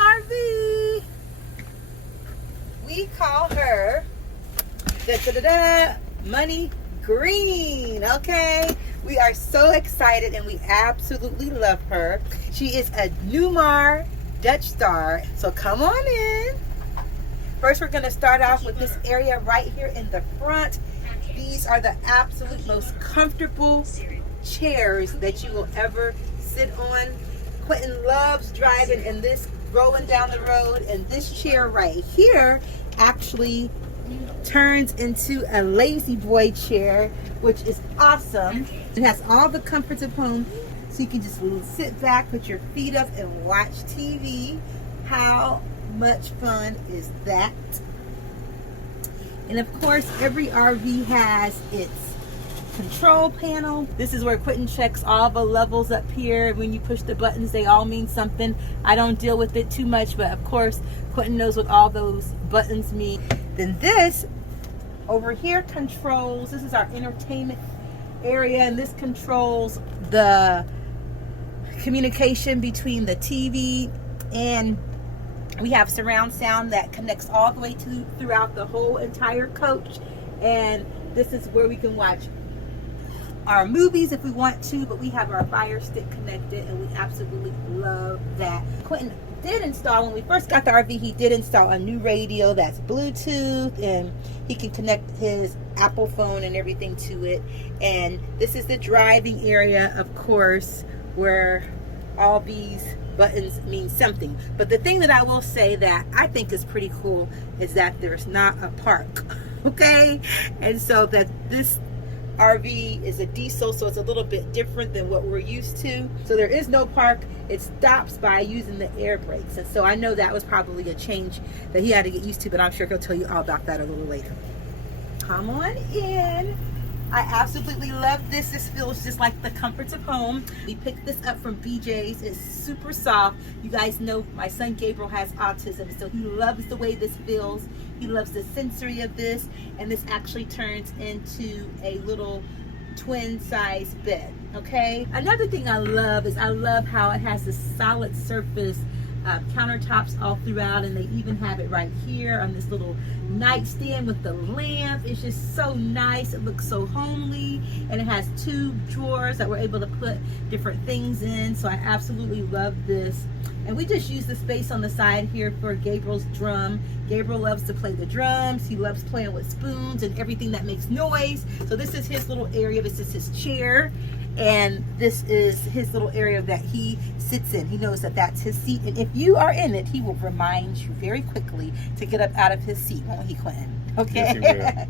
RV. We call her Money Green, okay? We are so excited and we absolutely love her. She is a Newmar Dutch Star, so come on in. First, we're going to start off with this area right here in the front. These are the absolute most comfortable chairs that you will ever sit on. Quentin loves driving in this, rolling down the road, and this chair right here actually turns into a lazy boy chair, which is awesome. It has all the comforts of home, so you can just sit back, put your feet up, and watch TV. How much fun is that? And of course, every RV has its control panel. This is where Quentin checks all the levels up here. When you push the buttons, they all mean something. I don't deal with it too much, but of course, Quentin knows what all those buttons mean. Then this over here controls, this is our entertainment area, and this controls the communication between the TV, and we have surround sound that connects all the way throughout the whole entire coach. And this is where we can watch our movies if we want to, but we have our Fire Stick connected, and we absolutely love that. Quentin did install, when we first got the RV, he did install a new radio that's Bluetooth, and he can connect his Apple phone and everything to it. And this is the driving area, of course, where all these buttons mean something. But the thing that I will say that I think is pretty cool is that there's not a park, okay? And so that this RV is a diesel, so it's a little bit different than what we're used to. So there is no park. It stops by using the air brakes. And so I know that was probably a change that he had to get used to, but I'm sure he'll tell you all about that a little later. Come on in. I absolutely love this. This feels just like the comforts of home. We picked this up from BJ's. It's super soft. You guys know my son Gabriel has autism, so he loves the way this feels. He loves the sensory of this, and this actually turns into a little twin size bed, okay? Another thing I love is I love how it has this solid surface countertops all throughout, and they even have it right here on this little nightstand with the lamp. It's just so nice. It looks so homely, and it has two drawers that we're able to put different things in, so I absolutely love this. And we just use the space on the side here for Gabriel's drum. Gabriel loves to play the drums. He loves playing with spoons and everything that makes noise. So this is his little area. This is his chair, and this is his little area that he sits in. He knows that that's his seat, and if you are in it, he will remind you very quickly to get up out of his seat, won't he, Quentin? Okay. Yes,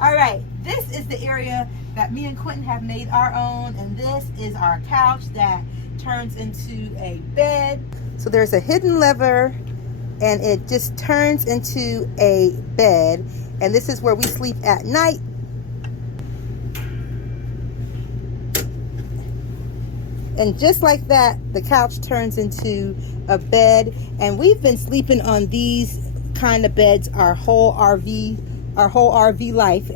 all right, this is the area that me and Quentin have made our own, and this is our couch that turns into a bed. So there's a hidden lever, and it just turns into a bed, and this is where we sleep at night. And just like that, the couch turns into a bed. And we've been sleeping on these kind of beds our whole RV life.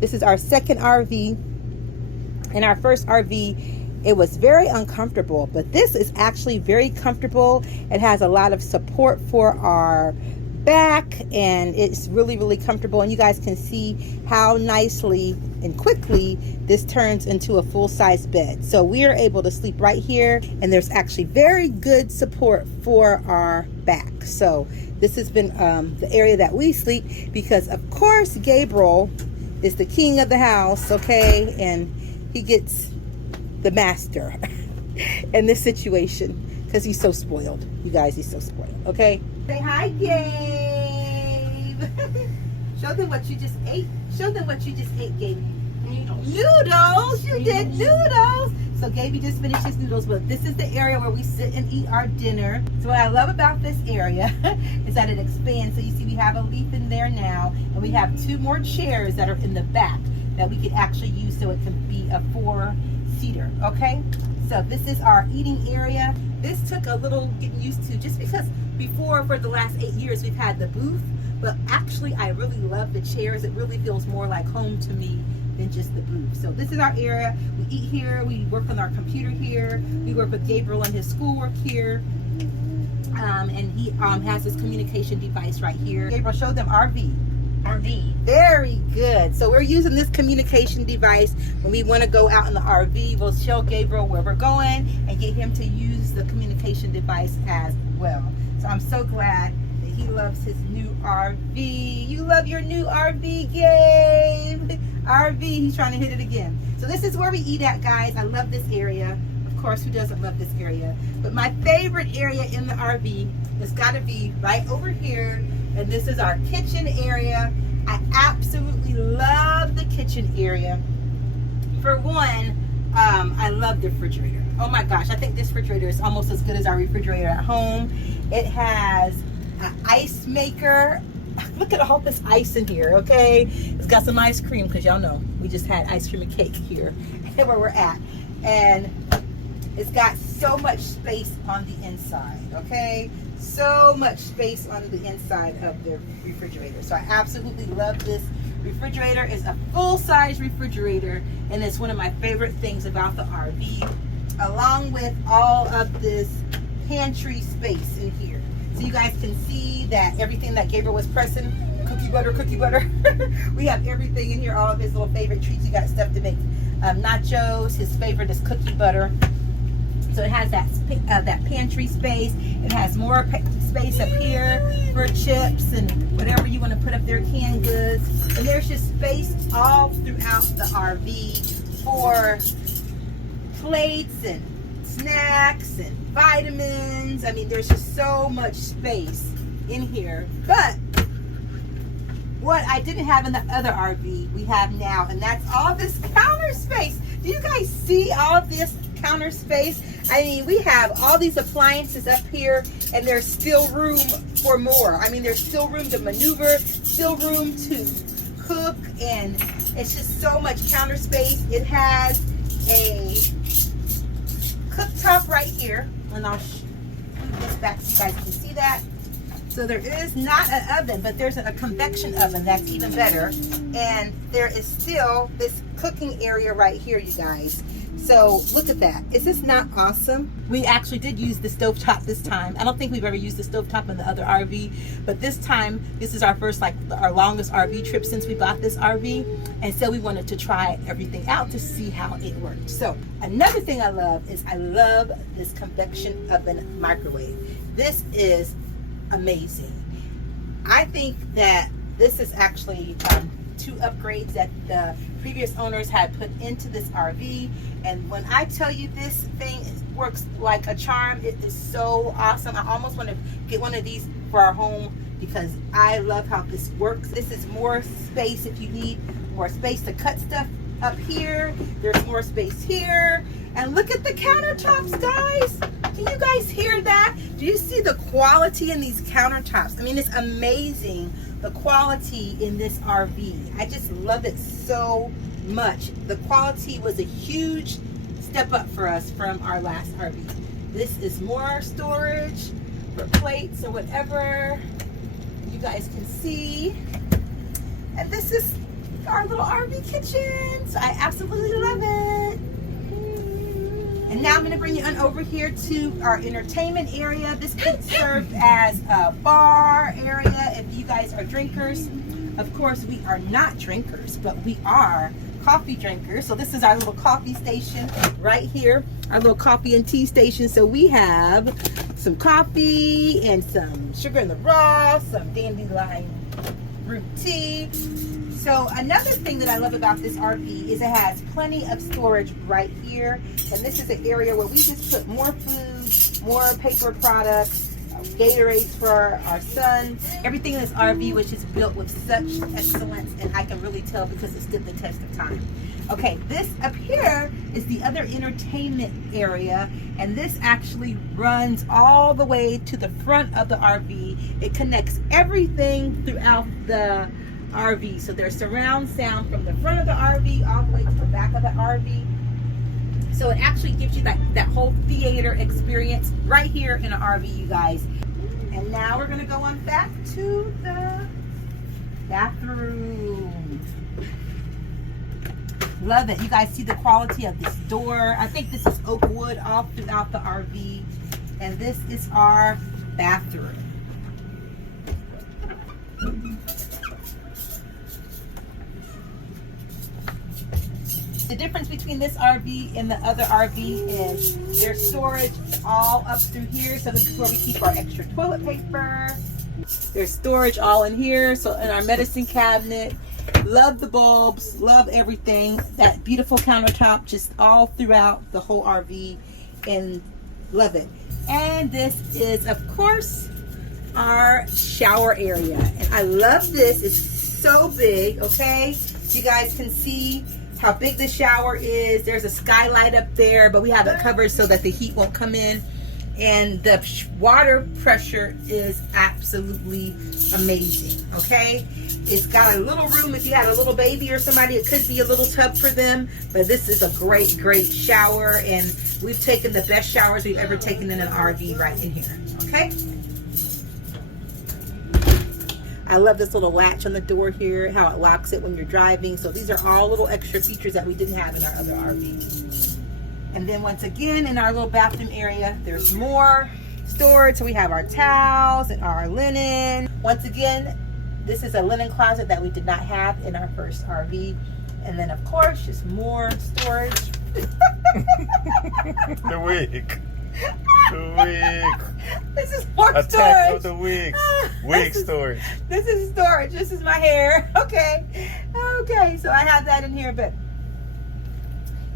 This is our second RV. In our first RV, it was very uncomfortable, but this is actually very comfortable. It has a lot of support for our back, and it's really, really comfortable. And you guys can see how nicely and quickly this turns into a full-size bed. So we are able to sleep right here, and there's actually very good support for our back. So this has been the area that we sleep, because of course Gabriel is the king of the house, okay, and he gets the master in this situation because he's so spoiled. You guys, he's so spoiled, okay? Say hi, Gabe. Show them what you just ate. Show them what you just ate, Gabe. Noodles. You did noodles. So Gabe just finished his noodles, but this is the area where we sit and eat our dinner. So what I love about this area is that it expands. So you see we have a leaf in there now, and we have two more chairs that are in the back that we could actually use, so it can be a 4-seater, okay? So this is our eating area. This took a little getting used to, just because before, for the last 8 years, we've had the booth, but actually I really love the chairs. It really feels more like home to me than just the booth. So this is our area. We eat here, we work on our computer here, we work with Gabriel on his schoolwork here, and he has this communication device right here. Gabriel, show them RV. RV. Very good. So we're using this communication device when we want to go out in the RV. We'll show Gabriel where we're going and get him to use the communication device as well. So I'm so glad that he loves his new RV. You love your new RV, Gabe. RV, he's trying to hit it again. So this is where we eat at, guys. I love this area. Of course, who doesn't love this area? But my favorite area in the RV has got to be right over here. And this is our kitchen area. I absolutely love the kitchen area. For one, I love the refrigerator. Oh my gosh, I think this refrigerator is almost as good as our refrigerator at home. It has an ice maker. Look at all this ice in here, okay? It's got some ice cream because y'all know we just had ice cream and cake here where we're at. And it's got so much space on the inside, okay? So much space on the inside of the refrigerator. So I absolutely love this refrigerator. It's a full-size refrigerator, and it's one of my favorite things about the RV, along with all of this pantry space in here. So you guys can see that everything that Gabriel was pressing, cookie butter. We have everything in here, all of his little favorite treats. You got stuff to make nachos. His favorite is cookie butter. So it has that pantry space. It has more space up here for chips and whatever you want to put up there, canned goods. And there's just space all throughout the RV for plates and snacks and vitamins. I mean, there's just so much space in here. But what I didn't have in the other RV, we have now, and that's all this counter space. Do you guys see all of this counter space? I mean, we have all these appliances up here, and there's still room for more. I mean, there's still room to maneuver, still room to cook, and it's just so much counter space. It has a cooktop right here, and I'll move this back so you guys can see that. So there is not an oven, but there's a convection oven that's even better. And there is still this cooking area right here, you guys. So look at that. Is this not awesome? We actually did use the stovetop this time. I don't think we've ever used the stovetop in the other RV, but this time, this is our first, like our longest RV trip since we bought this RV. And so we wanted to try everything out to see how it worked. So another thing I love is I love this convection oven microwave. This is amazing. I think that this is actually two upgrades that the previous owners had put into this RV, and when I tell you this thing works like a charm, it is so awesome. I almost want to get one of these for our home because I love how this works. This is more space if you need more space to cut stuff up here. There's more space here, and look at the countertops, guys. Can you guys hear that? Do you see the quality in these countertops? I mean, it's amazing, the quality in this RV. I just love it so much. The quality was a huge step up for us from our last RV. This is more storage for plates or whatever you guys can see. And this is our little RV kitchen. So I absolutely love it. And now I'm going to bring you on over here to our entertainment area. This could serve as a bar area if you guys are drinkers. Of course, we are not drinkers, but we are coffee drinkers. So this is our little coffee station right here, our little coffee and tea station. So we have some coffee and some sugar in the raw, some dandelion root tea. So another thing that I love about this RV is it has plenty of storage right here. And this is an area where we just put more food, more paper products, Gatorades for our son. Everything in this RV was just built with such excellence, and I can really tell because it stood the test of time. Okay, this up here is the other entertainment area, and this actually runs all the way to the front of the RV. It connects everything throughout the RV. So there's surround sound from the front of the RV all the way to the back of the RV. So it actually gives you that whole theater experience right here in an RV, you guys. And now we're going to go on back to the bathroom. Love it. You guys see the quality of this door. I think this is oak wood all throughout the RV. And this is our bathroom. The difference between this RV and the other RV is there's storage all up through here. So this is where we keep our extra toilet paper. There's storage all in here. So in our medicine cabinet. Love the bulbs, love everything. That beautiful countertop just all throughout the whole RV, and love it. And this is, of course, our shower area. And I love this. It's so big, okay? You guys can see how big the shower is. There's a skylight up there, but we have it covered so that the heat won't come in. And the water pressure is absolutely amazing, okay? It's got a little room if you had a little baby or somebody. It could be a little tub for them, but this is a great, great shower, and we've taken the best showers we've ever taken in an RV right in here, okay? I love this little latch on the door here, how it locks it when you're driving. So these are all little extra features that we didn't have in our other RV. And then once again, in our little bathroom area, there's more storage. So we have our towels and our linen. Once again, this is a linen closet that we did not have in our first RV. And then, of course, just more storage. The week. The week. This is more Attack storage. of the week. Week storage. This is storage. This is my hair. Okay. Okay, so I have that in here, but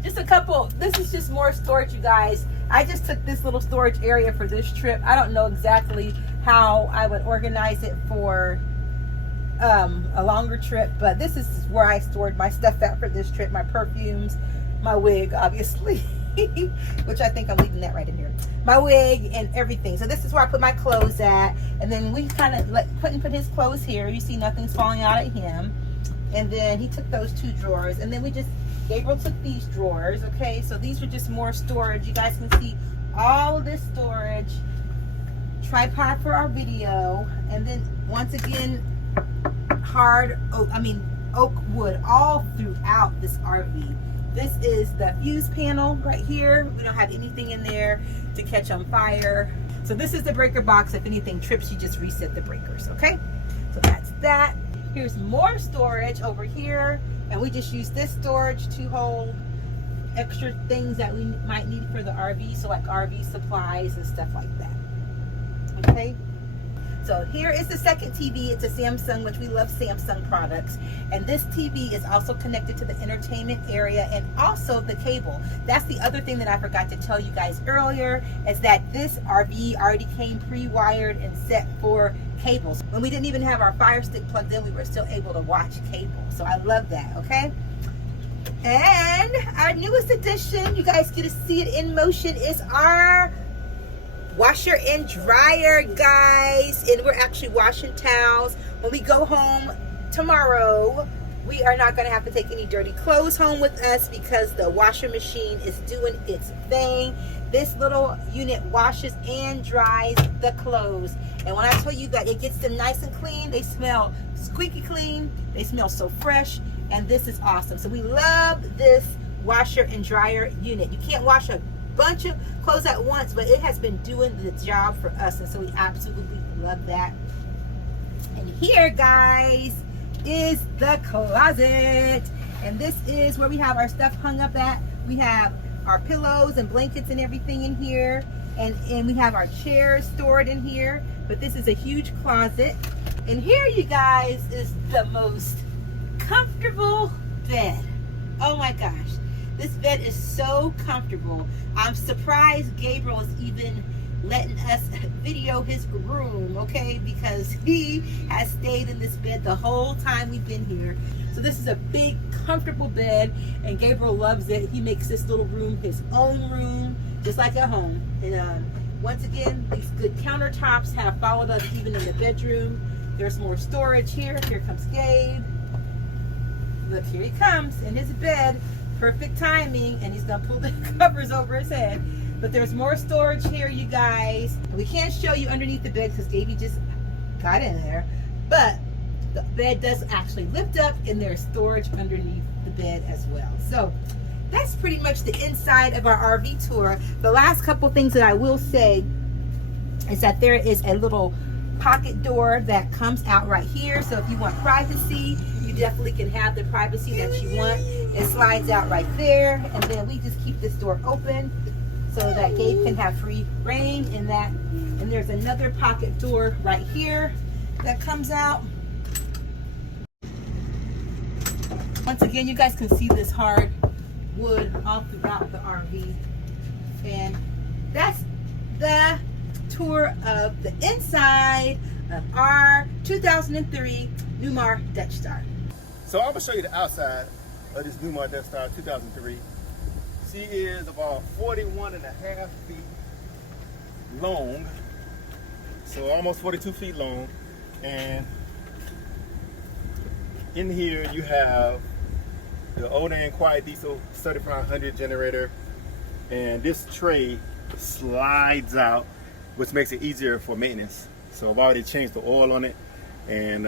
just a couple. This is just more storage, you guys. I just took this little storage area for this trip. I don't know exactly how I would organize it for a longer trip, but this is where I stored my stuff at for this trip. My perfumes, my wig, obviously, which I think I'm leaving that right in here. My wig and everything. So this is where I put my clothes at, and then we kind of put his clothes here. You see nothing's falling out of him. And then he took those two drawers, and then Gabriel took these drawers. Okay, so these are just more storage. You guys can see all of this storage. Tripod for our video, and then once again, oak wood all throughout this RV. This is the fuse panel right here. We don't have anything in there to catch on fire. So this is the breaker box. If anything trips, you just reset the breakers, okay? So that's that. Here's more storage over here, and we just use this storage to hold extra things that we might need for the RV, so like RV supplies and stuff like that. Okay? So here is the second TV. It's a Samsung, which we love Samsung products. And this TV is also connected to the entertainment area and also the cable. That's the other thing that I forgot to tell you guys earlier, is that this RV already came pre-wired and set for cables. When we didn't even have our Fire Stick plugged in, we were still able to watch cable. So I love that, okay? And our newest addition, you guys get to see it in motion, is our washer and dryer, guys. And we're actually washing towels. When we go home tomorrow, we are not going to have to take any dirty clothes home with us because the washer machine is doing its thing. This little unit washes and dries the clothes. And when I tell you that it gets them nice and clean, they smell squeaky clean, they smell so fresh, and this is awesome. So we love this washer and dryer unit. You can't wash a bunch of clothes at once, but it has been doing the job for us, and so we absolutely love that. And here, guys, is the closet, and this is where we have our stuff hung up at. We have our pillows and blankets and everything in here, and we have our chairs stored in here. But this is a huge closet, and here, you guys, is the most comfortable bed. Oh my gosh, this bed is so comfortable. I'm surprised Gabriel is even letting us video his room, okay, because he has stayed in this bed the whole time we've been here. So this is a big, comfortable bed, and Gabriel loves it. He makes this little room his own room, just like at home. And once again, these good countertops have followed us even in the bedroom. There's more storage here. Here comes Gabe. Look, here he comes in his bed. Perfect timing, and he's gonna pull the covers over his head. But there's more storage here, you guys. We can't show you underneath the bed because Gaby just got in there. But the bed does actually lift up, and there's storage underneath the bed as well. So that's pretty much the inside of our RV tour. The last couple things that I will say is that there is a little pocket door that comes out right here. So if you want privacy, you definitely can have the privacy that you want. It slides out right there, and then we just keep this door open so that Gabe can have free reign in that. And there's another pocket door right here that comes out. Once again, you guys can see this hard wood all throughout the RV. And that's the tour of the inside of our 2003 Newmar Dutch Star. So I'm gonna show you the outside of this Newmar Dutch Star 2003. She is about 41.5 feet long, so almost 42 feet long. And in here you have the Onan Quiet Diesel 3500 generator, and this tray slides out, which makes it easier for maintenance. So I've already changed the oil on it, and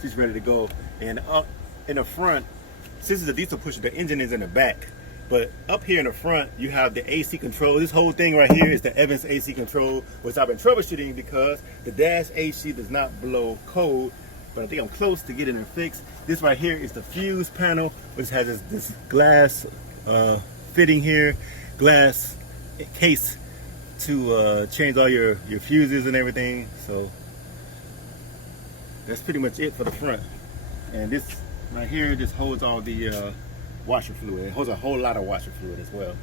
she's ready to go. And up in the front, since it's a diesel pusher, the engine is in the back. But up here in the front, you have the AC control. This whole thing right here is the Evans AC control, which I've been troubleshooting because the dash AC does not blow cold. But I think I'm close to getting it fixed. This right here is the fuse panel, which has this glass fitting here, glass case to change all your fuses and everything. So that's pretty much it for the front. And this right here just holds all the washer fluid. It holds a whole lot of washer fluid as well.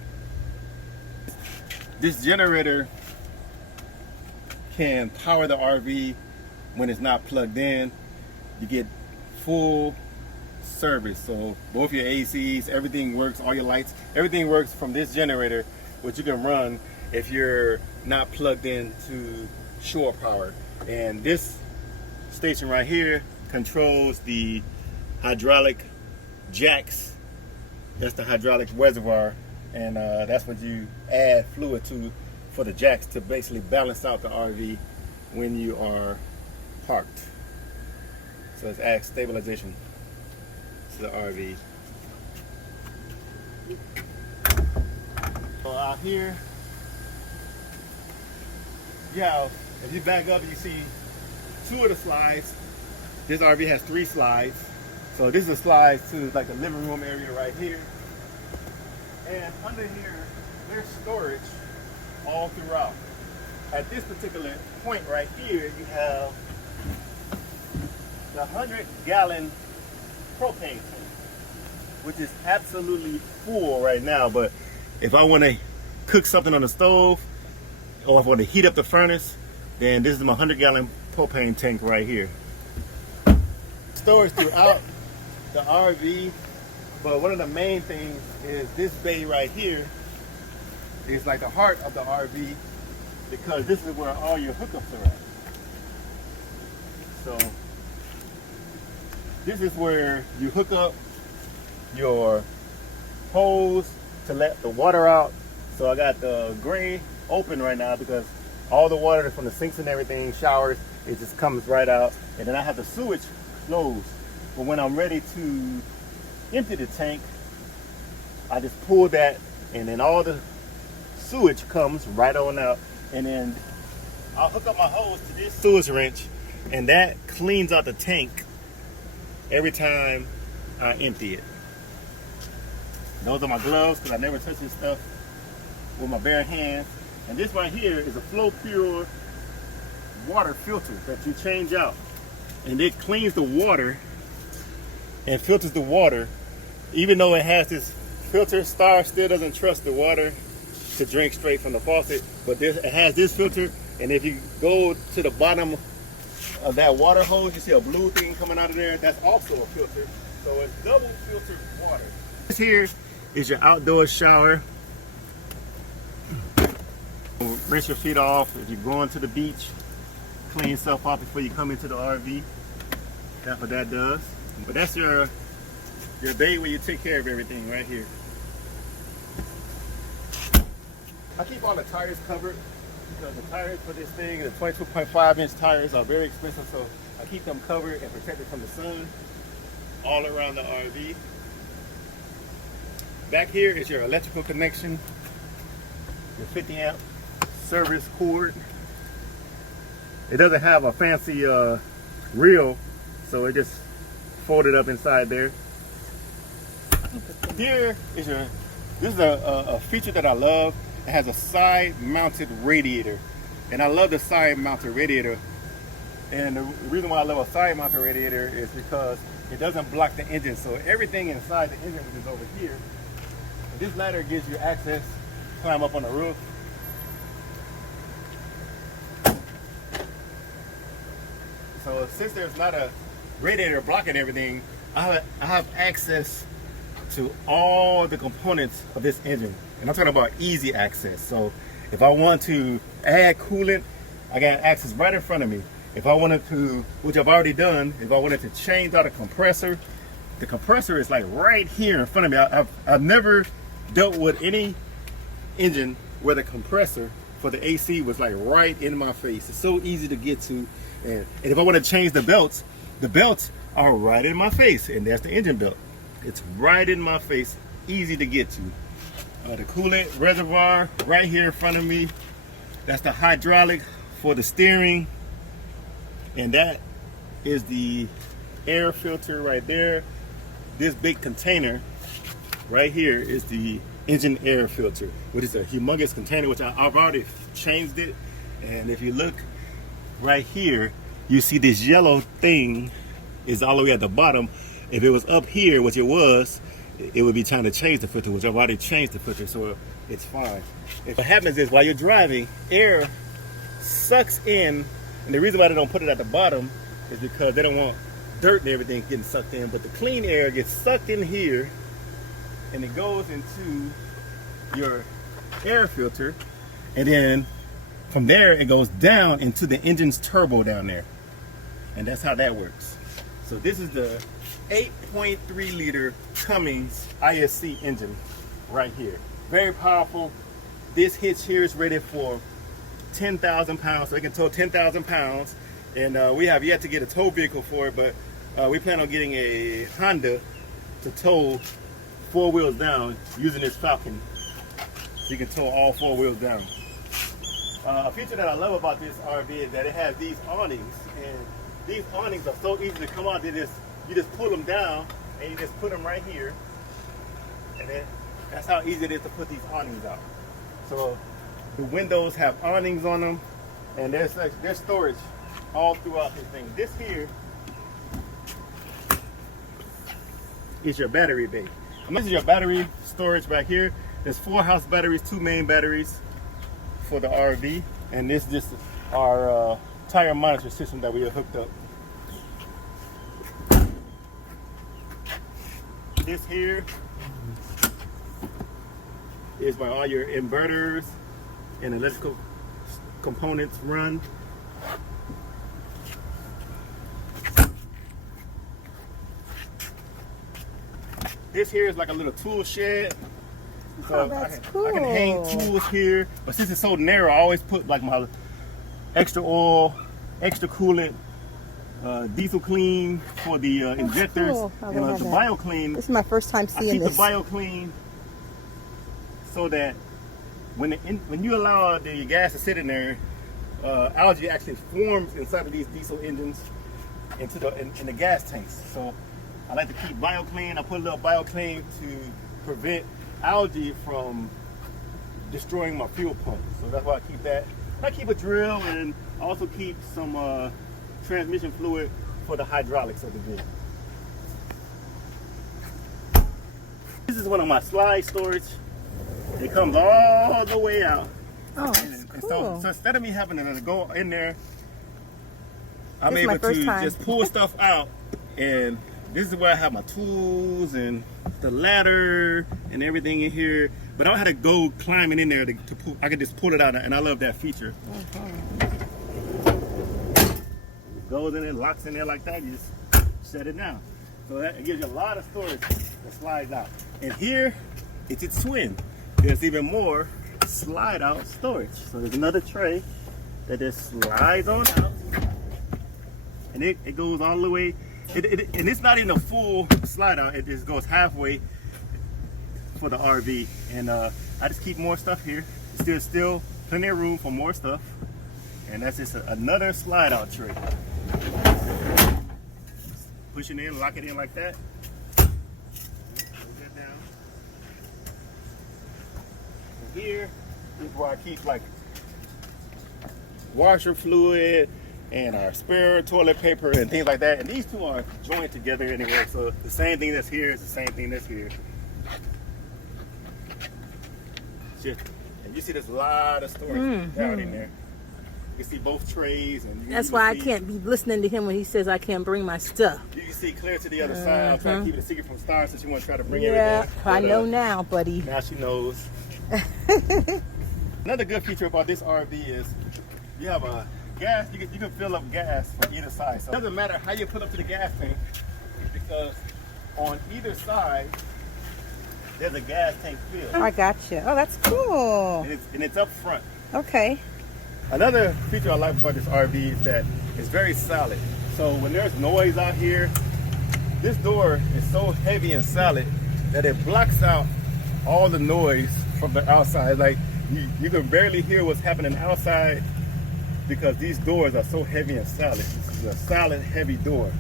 This generator can power the RV when it's not plugged in. You get full service. So both your ACs, everything works, all your lights, everything works from this generator, which you can run if you're not plugged into shore power. And this station right here controls the hydraulic jacks. That's the hydraulic reservoir, and that's what you add fluid to for the jacks to basically balance out the RV when you are parked. So it's adds stabilization to the RV. So out here, yeah, if you back up, you see two of the slides. This RV has 3 slides. So this is a slide to like the living room area right here. And under here, there's storage all throughout. At this particular point right here, you have the 100-gallon propane tank, which is absolutely full right now. But if I want to cook something on the stove, or if I want to heat up the furnace, then this is my 100-gallon propane tank right here. Storage throughout the RV, but one of the main things is this bay right here is like the heart of the RV, because this is where all your hookups are at. So this is where you hook up your hose to let the water out. So I got the gray open right now because all the water from the sinks and everything, showers, it just comes right out. And then I have the sewage closed. But when I'm ready to empty the tank, I just pull that, and then all the sewage comes right on out. And then I'll hook up my hose to this sewage wrench, and that cleans out the tank every time I empty it. Those are my gloves, because I never touch this stuff with my bare hands. And this right here is a Flow Pure water filter that you change out. And it cleans the water and filters the water. Even though it has this filter, Star still doesn't trust the water to drink straight from the faucet. But it has this filter, and if you go to the bottom of that water hose, you see a blue thing coming out of there. That's also a filter. So it's double filtered water. This here is your outdoor shower. Rinse your feet off if you're going to the beach. Clean yourself off before you come into the RV. That's what that does. But that's your bay where you take care of everything right here. I keep all the tires covered because the tires for this thing, the 22.5-inch tires, are very expensive. So I keep them covered and protected from the sun all around the RV. Back here is your electrical connection, your 50-amp service cord. It doesn't have a fancy reel, so it just folded up inside there. Put here is your, this is a feature that I love. It has a side mounted radiator. And I love the side mounted radiator. And the reason why I love a side mounted radiator is because it doesn't block the engine. So everything inside the engine is over here. And this ladder gives you access to climb up on the roof. So since there's not a radiator blocking everything, I have access to all the components of this engine. And I'm talking about easy access. So if I want to add coolant, I got access right in front of me. If I wanted to, which I've already done, if I wanted to change out a compressor, the compressor is like right here in front of me. I've never dealt with any engine where the compressor for the AC was like right in my face. It's so easy to get to. And if I want to change the belts are right in my face. And there's the engine belt. It's right in my face, easy to get to. The coolant reservoir right here in front of me. That's the hydraulic for the steering. And that is the air filter right there. This big container right here is the engine air filter, which is a humongous container, which I've already changed it. And if you look right here, you see this yellow thing is all the way at the bottom. If it was up here, which it was, it would be trying to change the filter, which I've already changed the filter, so it's fine. And what happens is while you're driving, air sucks in, and the reason why they don't put it at the bottom is because they don't want dirt and everything getting sucked in, but the clean air gets sucked in here, and it goes into your air filter, and then from there it goes down into the engine's turbo down there, and that's how that works. So this is the 8.3 liter Cummins ISC engine right here. Very powerful. This hitch here is rated for 10,000 pounds, so it can tow 10,000 pounds. And we have yet to get a tow vehicle for it, but we plan on getting a Honda to tow 4 wheels down using this Falcon. So you can tow all 4 wheels down. A feature that I love about this RV is that it has these awnings, and these awnings are so easy to come out. You just pull them down and you just put them right here, and then that's how easy it is to put these awnings out. So the windows have awnings on them, and there's storage all throughout this thing. This here is your battery bay. And this is your battery storage back here. There's 4 house batteries, 2 main batteries for the RV, and this is just our tire monitor system that we have hooked up. This here is where all your inverters and electrical components run. This here is like a little tool shed. So that's I can hang tools here, but since it's so narrow, I always put like my extra oil, extra coolant, diesel clean for the injectors, cool. and the bio clean. This is my first time I seeing keep this. the bio clean so that when you allow the gas to sit in there, algae actually forms inside of these diesel engines into in the gas tanks. So I like to keep bio clean. I put a little bio clean to prevent algae from destroying my fuel pump. So that's why I keep that. I keep a drill, and I also keep some transmission fluid for the hydraulics of the vehicle. This is one of my slide storage. It comes all the way out. Oh, that's And cool. so instead of me having to go in there, I'm This is my able to first time. just pull stuff out, and this is where I have my tools and the ladder and everything in here. But I don't have to go climbing in there to pull. I can just pull it out, and I love that feature. It goes in there, locks in there like that. You just set it down. So that it gives you a lot of storage that slides out. And here, it's its twin. There's even more slide out storage. So there's another tray that just slides on out, and it goes all the way. And it's not even a full slide out. It just goes halfway for the RV. And I just keep more stuff here. There's still plenty of room for more stuff. And that's just another slide out tray. Push it in, lock it in like that. Close that down. here is where I keep like washer fluid and our spare toilet paper and things like that. And these two are joined together anyway. So the same thing that's here is the same thing that's here. And you see there's a lot of storage down in there. You can see both trays. And that's why I can't be listening to him when he says I can't bring my stuff. You can see clear to the other side. I'm trying to keep it a secret from Star since she want to try to bring everything. Yeah, I know now, buddy. Now she knows. Another good feature about this RV is you have a gas. You can fill up gas from either side. So it doesn't matter how you pull up to the gas tank because on either side there's a gas tank filled. I got you. Oh, that's cool. And it's up front. Okay. Another feature I like about this RV is that it's very solid. So when there's noise out here, this door is so heavy and solid that it blocks out all the noise from the outside. Like you can barely hear what's happening outside because these doors are so heavy and solid. This is a solid, heavy door.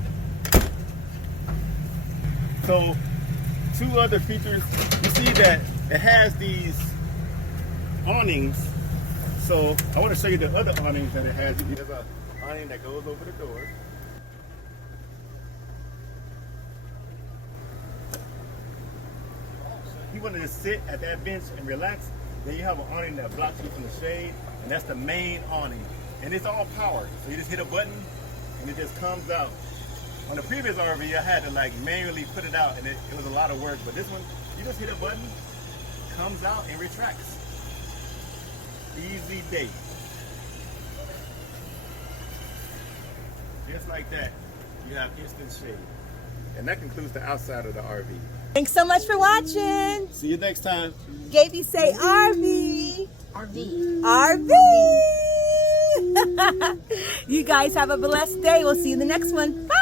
So two other features, you see that it has these awnings. So I want to show you the other awnings that it has. There's an awning that goes over the door. If you want to just sit at that bench and relax, then you have an awning that blocks you from the shade, and that's the main awning. And it's all powered. So you just hit a button and it just comes out. On the previous RV, I had to like manually put it out and it was a lot of work. But this one, you just hit a button, comes out and retracts. Easy day. Just like that, you have instant shade. And that concludes the outside of the RV. Thanks so much for watching. See you next time. Gaby, say RV. RV. RV. You guys have a blessed day. We'll see you in the next one. Bye.